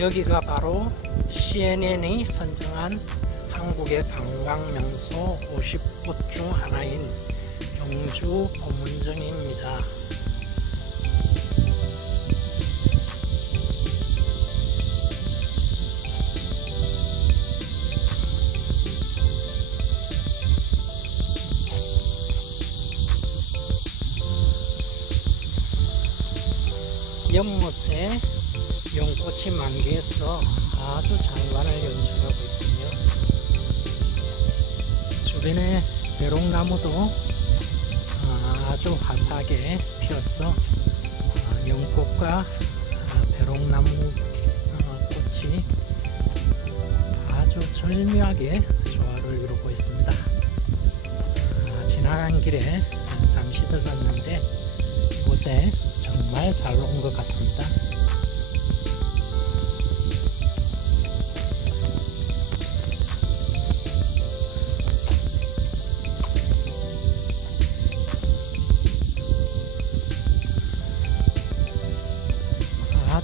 여기가 바로 CNN이 선정한 한국의 관광 명소 50곳 중 하나인 영주 보문정입니다. 연못에 연꽃이 만개해서 아주 장관을 연출하고 있군요. 주변에 배롱나무도 아주 화사하게 피어서 아, 연꽃과 아, 배롱나무 어, 꽃이 아주 절묘하게 조화를 이루고 있습니다. 아, 지나간 길에 잠시 들렀는데 이곳에 정말 잘 온 것 같습니다.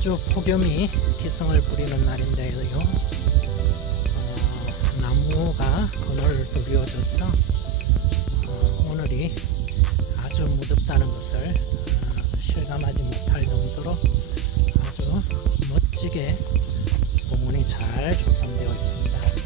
아주 폭염이 기승을 부리는 날인데요. 어, 나무가 그늘 두려워져서 어, 오늘이 아주 무덥다는 것을 어, 실감하지 못할 정도로 아주 멋지게 공문이 잘 조성되어 있습니다.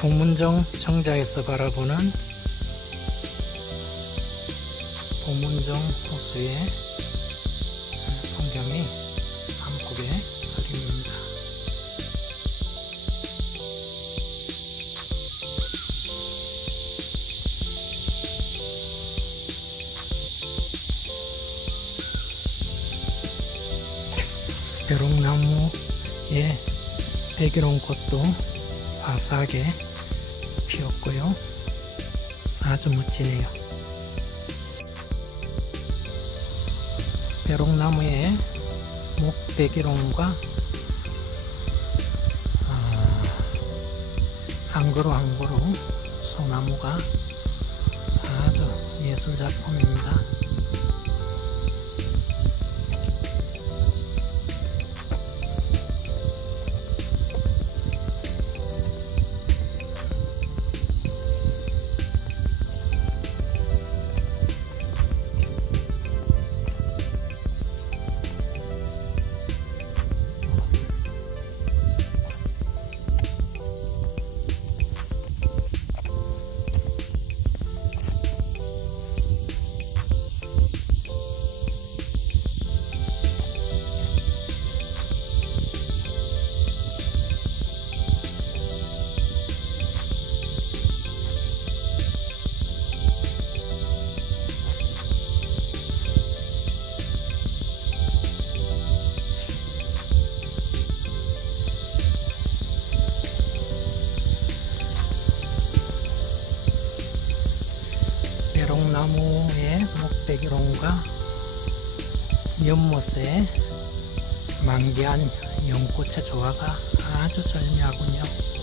동문정 정자에서 바라보는 동문정 호수의 풍경이 한폭의 그림입니다. 벼룩나무에 백일홍 꽃도 화사하게 피었고요. 아주 멋지네요. 목백일홍과 아, 한 그루 한 그루 소나무가 아주 예술 작품입니다. 나무의 목백일홍과 연못의 만개한 연꽃의 조화가 아주 절묘하군요.